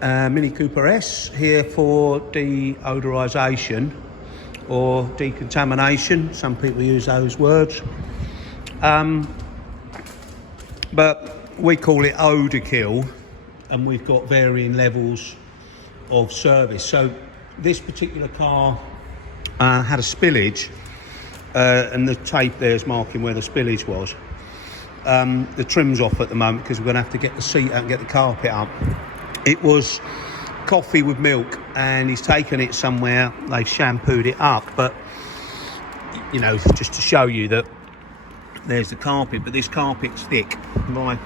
Mini Cooper S here for deodorisation or decontamination. Some people use those words. But we call it odour kill, and we've got varying levels of service. So this particular car had a spillage, and the tape there is marking where the spillage was. The trim's off at the moment because we're going to have to get the seat out and get the carpet up. It was coffee with milk, and he's taken it somewhere. They've shampooed it up, but you know, just to show you that there's the carpet, but this carpet's thick. If I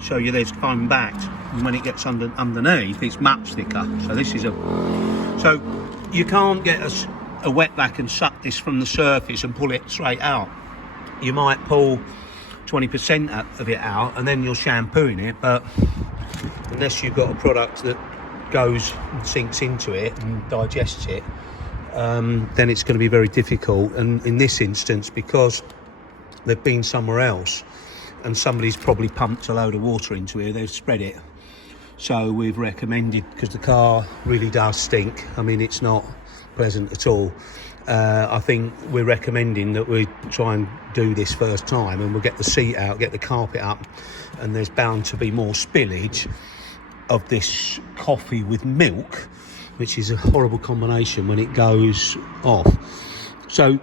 show you, there's foam backed, and when it gets underneath, it's much thicker. So this is so you can't get a wet vac and suck this from the surface and pull it straight out. You might pull 20% of it out, and then you're shampooing it, but unless you've got a product that goes and sinks into it and digests it, then it's going to be very difficult. And in this instance, because they've been somewhere else and somebody's probably pumped a load of water into here, they've spread it. So we've recommended, because the car really does stink, I mean, it's not pleasant at all. I think we're recommending that we try and do this first time, and we'll get the seat out, get the carpet up, and there's bound to be more spillage of this coffee with milk, which is a horrible combination when it goes off. So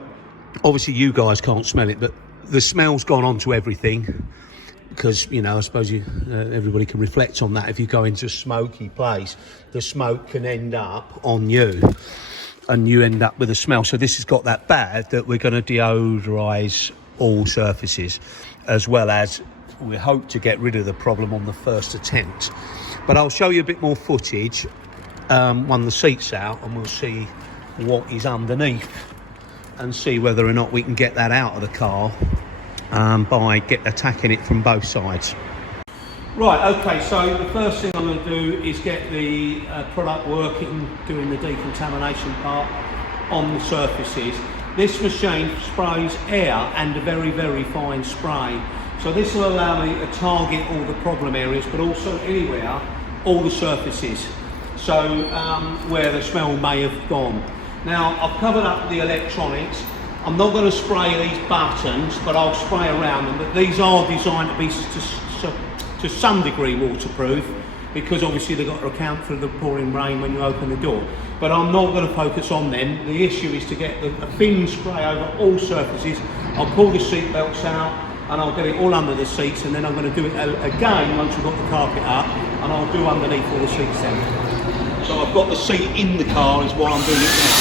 obviously you guys can't smell it, but the smell's gone on to everything, because, you know, I suppose everybody can reflect on that. If you go into a smoky place, the smoke can end up on you, and you end up with a smell. So this has got that bad that we're going to deodorise all surfaces, as well as we hope to get rid of the problem on the first attempt. But I'll show you a bit more footage when the seat's out, and we'll see what is underneath and see whether or not we can get that out of the car by attacking it from both sides. Right, okay, so the first thing I'm going to do is get the product working, doing the decontamination part on the surfaces. This machine sprays air and a very, very fine spray. So this will allow me to target all the problem areas, but also anywhere, all the surfaces. So where the smell may have gone. Now, I've covered up the electronics. I'm not going to spray these buttons, but I'll spray around them. But these are designed to be to some degree waterproof, because obviously they've got to account for the pouring rain when you open the door. But I'm not going to focus on them. The issue is to get a thin spray over all surfaces. I'll pull the seat belts out, and I'll get it all under the seats, and then I'm going to do it again once we've got the carpet up, and I'll do underneath all the seats then. So I've got the seat in the car is why I'm doing it now.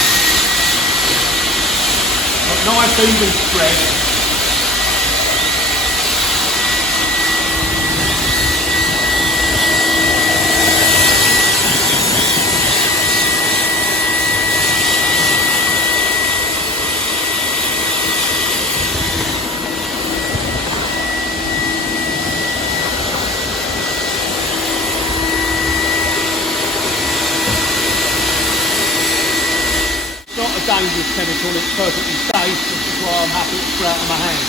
But nice even spread. Dangerous chemical, it's perfectly safe, which is why I'm happy to spray it on my hand.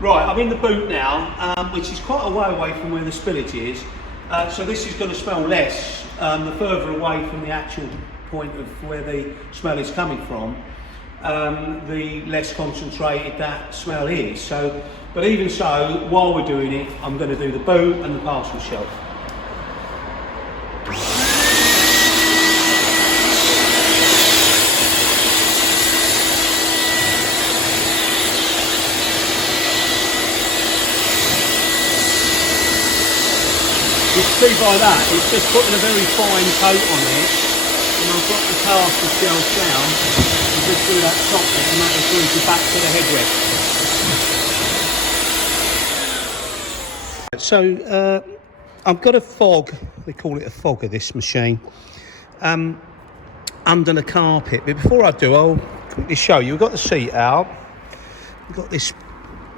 Right, I'm in the boot now, which is quite a way away from where the spillage is. So this is going to smell less the further away from the actual point of where the smell is coming from, the less concentrated that smell is. So, but even so, while we're doing it, I'm going to do the boot and the parcel shelf. You can see by that, it's just putting a very fine coat on it, and I've got the parcel shelf down, and just do that top bit, and that will glue you back to the headrest. So I've got a fog, they call it a fogger, this machine, under the carpet. But before I do, I'll quickly show you. We've got the seat out, we've got this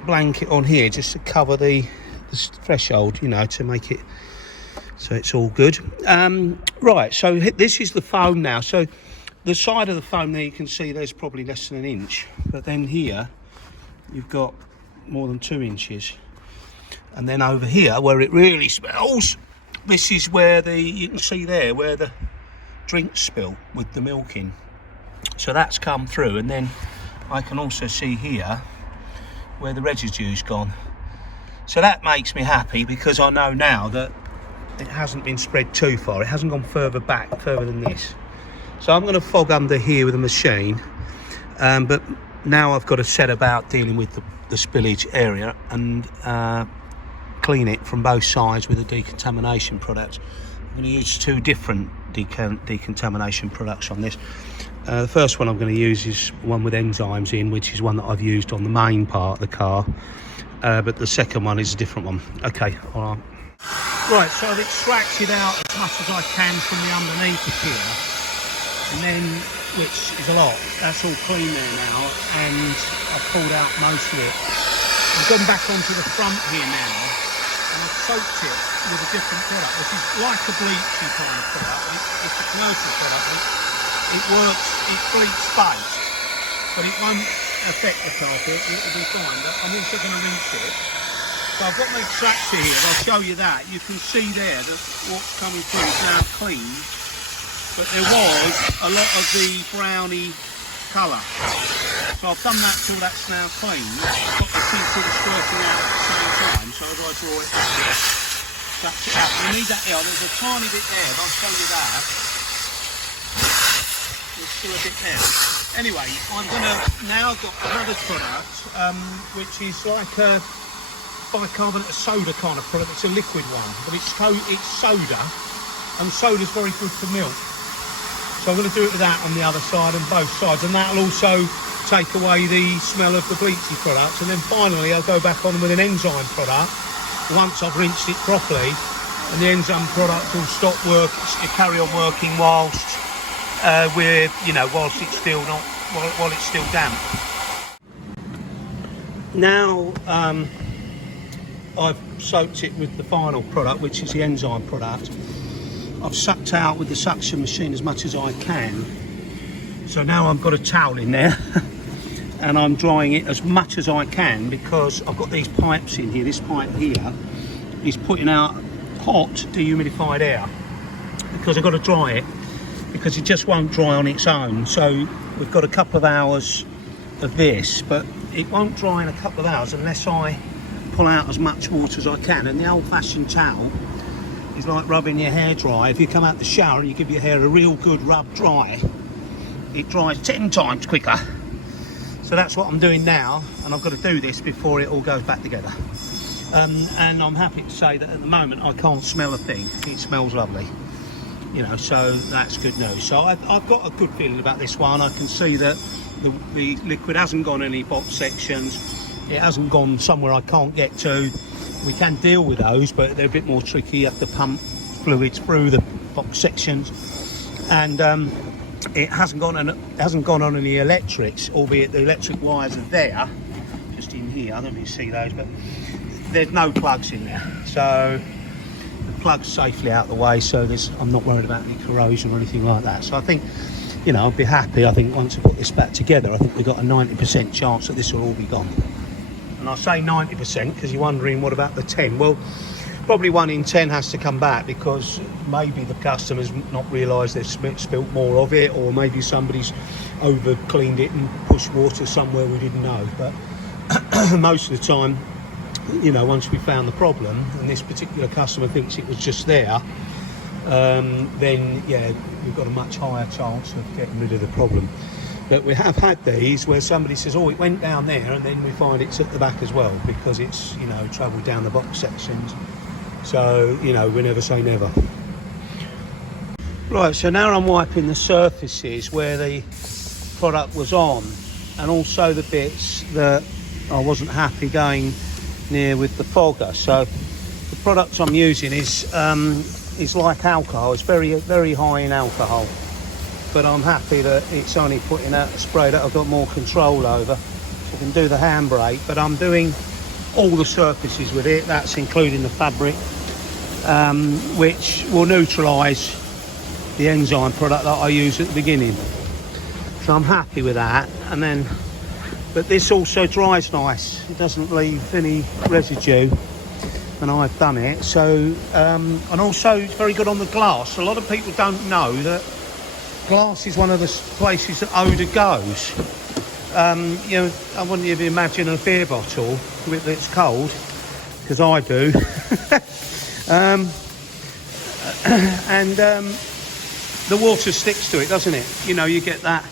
blanket on here just to cover the threshold, you know, to make it so it's all good. Right, so this is the foam now. So the side of the foam there, you can see there's probably less than an inch, but then here you've got more than 2 inches. And then over here where it really smells, this is where you can see there where the drinks spill with the milk in. So that's come through, and then I can also see here where the residue's gone. So that makes me happy, because I know now that it hasn't been spread too far. It hasn't gone further back, further than this. So I'm going to fog under here with a machine, but now I've got to set about dealing with the spillage area and clean it from both sides with a decontamination product. I'm going to use 2 different decontamination products on this. The first one I'm going to use is one with enzymes in, which is one that I've used on the main part of the car, but the second one is a different one. Okay, all right. Right, so I've extracted out as much as I can from the underneath of here, and then, which is a lot, that's all clean there now, and I've pulled out most of it. I've gone back onto the front here now, and I've soaked it with a different product, which is like a bleaching kind of product. It's a commercial product. It works, it bleach based, but it won't affect the carpet, it'll be fine. But I'm also going to rinse it. So I've got my extractor here, I'll show you that. You can see there that what's coming through is now clean, but there was a lot of the browny colour. So I've done that till that's now clean. I've got the two sort of squirting out at the same time, so as I draw it back here, that's it out. You need that here, there's a tiny bit there, but I'll show you that. There's still a bit there. Anyway, I'm gonna now got another product, which is like a bicarbonate of soda kind of product. It's a liquid one, but it's soda, and soda's very good for milk. So I'm going to do it with that on the other side and both sides, and that'll also take away the smell of the bleachy products. And then finally I'll go back on with an enzyme product once I've rinsed it properly, and the enzyme product will stop work, carry on working whilst whilst it's still not, while it's still damp. Now I've soaked it with the final product, which is the enzyme product. I've sucked out with the suction machine as much as I can. So now I've got a towel in there and I'm drying it as much as I can, because I've got these pipes in here. This pipe here is putting out hot dehumidified air, because I've got to dry it, because it just won't dry on its own. So we've got a couple of hours of this, but it won't dry in a couple of hours unless I pull out as much water as I can. And the old-fashioned towel is like rubbing your hair dry. If you come out the shower and you give your hair a real good rub dry, it dries 10 times quicker. So that's what I'm doing now, and I've got to do this before it all goes back together. And I'm happy to say that at the moment I can't smell a thing. It smells lovely, you know, so that's good news. So I've got a good feeling about this one. I can see that the liquid hasn't gone any box sections. It hasn't gone somewhere I can't get to. We can deal with those, but they're a bit more tricky. You have to pump fluids through the box sections, and it hasn't gone on any electrics, albeit the electric wires are there, just in here. I don't know if you see those, but there's no plugs in there. So the plug's safely out of the way, so I'm not worried about any corrosion or anything like that. So I think, you know, I'll be happy. I think once I put this back together, I think we've got a 90% chance that this will all be gone. And I say 90% because you're wondering, what about the 10? Well, probably 1 in 10 has to come back, because maybe the customer's not realised they've spilt more of it, or maybe somebody's over cleaned it and pushed water somewhere we didn't know. But most of the time, you know, once we found the problem and this particular customer thinks it was just there, then yeah, we've got a much higher chance of getting rid of the problem. But we have had these where somebody says, oh, it went down there, and then we find it's at the back as well, because it's, you know, travelled down the box sections. So, you know, we never say never. Right, so now I'm wiping the surfaces where the product was on, and also the bits that I wasn't happy going near with the fogger. So the product I'm using is like alcohol. It's very, very high in alcohol. But I'm happy that it's only putting out a spray that I've got more control over, so I can do the handbrake. But I'm doing all the surfaces with it. That's including the fabric, which will neutralise the enzyme product that I use at the beginning. So I'm happy with that. And then, but this also dries nice. It doesn't leave any residue when I've done it. So, and also it's very good on the glass. A lot of people don't know that glass is one of the places that odour goes. You know, I wouldn't even imagine a beer bottle that's cold, because I do. The water sticks to it, doesn't it? You know, you get that.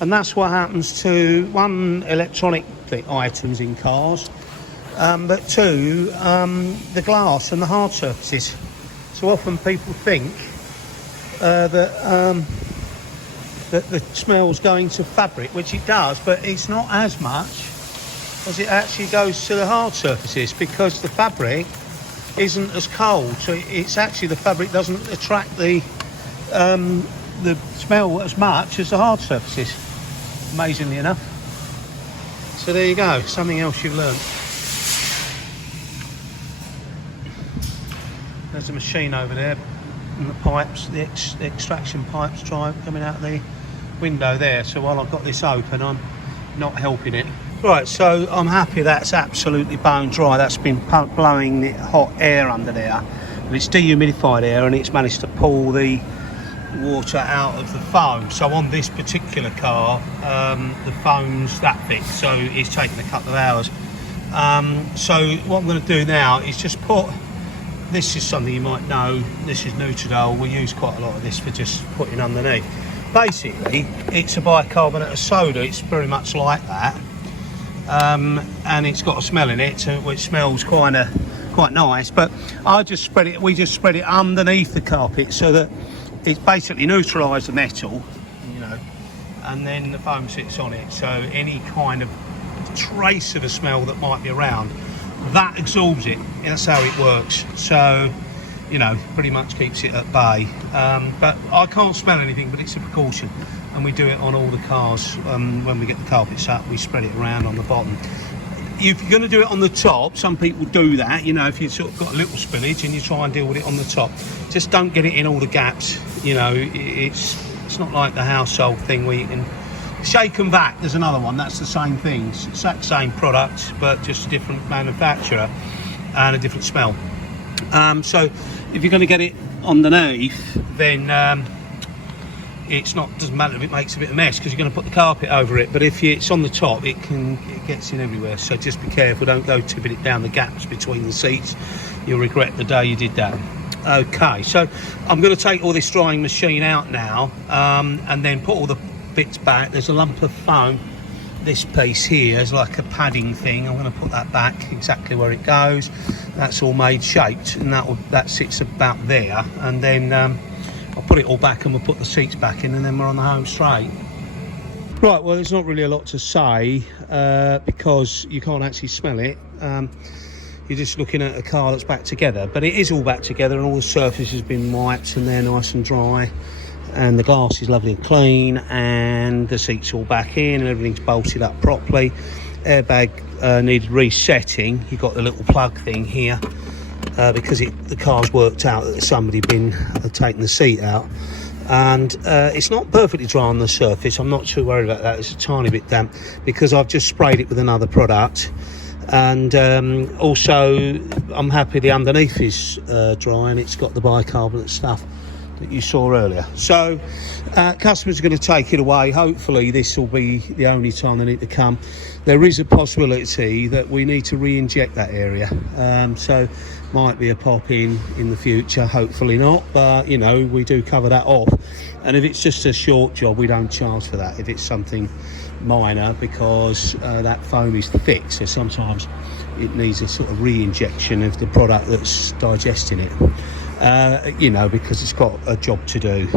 And that's what happens to, one, electronic items in cars, but two, the glass and the hard surfaces. So often people think that the smell's going to fabric, which it does, but it's not as much as it actually goes to the hard surfaces, because the fabric isn't as cold. So it's actually, the fabric doesn't attract the smell as much as the hard surfaces, amazingly enough. So there you go, something else you've learned. There's a machine over there, and the pipes, the extraction pipes coming out the window there. So while I've got this open, I'm not helping it. Right, so I'm happy that's absolutely bone dry. That's been blowing the hot air under there, and it's dehumidified air, and it's managed to pull the water out of the foam. So on this particular car, the foam's that thick, so it's taken a couple of hours. So what I'm going to do now is just put, this is something you might know, this is Nutridol. We use quite a lot of this for just putting underneath. Basically, it's a bicarbonate of soda. It's very much like that, and it's got a smell in it, which smells quite nice. But I just spread it. We just spread it underneath the carpet so that it's basically neutralised the metal, you know, and then the foam sits on it. So any kind of trace of a smell that might be around, that absorbs it. That's how it works. So, you know, pretty much keeps it at bay. But I can't smell anything, but it's a precaution. And we do it on all the cars. When we get the carpets up, we spread it around on the bottom. If you're going to do it on the top, some people do that, you know, if you've sort of got a little spillage and you try and deal with it on the top, just don't get it in all the gaps. You know, it's not like the household thing where you can shake and vac. There's another one, that's the same thing. It's the exact same product, but just a different manufacturer and a different smell. So if you're going to get it underneath, then doesn't matter if it makes a bit of mess, because you're going to put the carpet over it. But if it's on the top, it gets in everywhere. So just be careful, don't go tipping it down the gaps between the seats. You'll regret the day you did that. Okay, so I'm going to take all this drying machine out now, and then put all the bits back. There's a lump of foam, this piece here is like a padding thing. I'm going to put that back exactly where it goes. That's all made shaped, and that sits about there, and then I'll put it all back and we'll put the seats back in, and then we're on the home straight. Right, well, there's not really a lot to say because you can't actually smell it. You're just looking at a car that's back together, but it is all back together, and all the surface has been wiped and they're nice and dry, and the glass is lovely and clean, and the seats all back in, and everything's bolted up properly. Airbag needed resetting. You've got the little plug thing here because the car's worked out that somebody been taking the seat out, and it's not perfectly dry on the surface. I'm not too worried about that. It's a tiny bit damp because I've just sprayed it with another product. And also I'm happy the underneath is dry, and it's got the bicarbonate stuff that you saw earlier. So customers are going to take it away. Hopefully this will be the only time they need to come. There is a possibility that we need to re-inject that area, so might be a pop in the future, hopefully not, but you know, we do cover that off. And if it's just a short job, we don't charge for that. If it's something minor, because that foam is thick, so sometimes it needs a sort of re-injection of the product that's digesting it, you know, because it's got a job to do.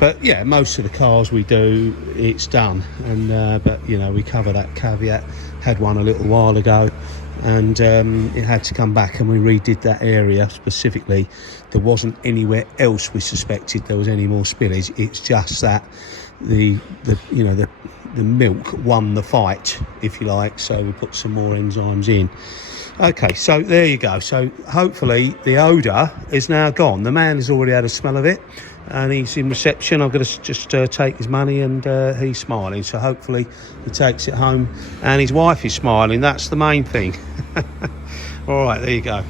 But yeah, most of the cars we do, it's done, and but you know, we cover that caveat. Had one a little while ago, and it had to come back, and we redid that area specifically. There wasn't anywhere else we suspected there was any more spillage. It's just that the the milk won the fight, if you like, so we put some more enzymes in. Okay, so there you go. So hopefully the odour is now gone. The man has already had a smell of it and he's in reception. I'm going to just take his money, and he's smiling, so hopefully he takes it home and his wife is smiling. That's the main thing. All right, there you go.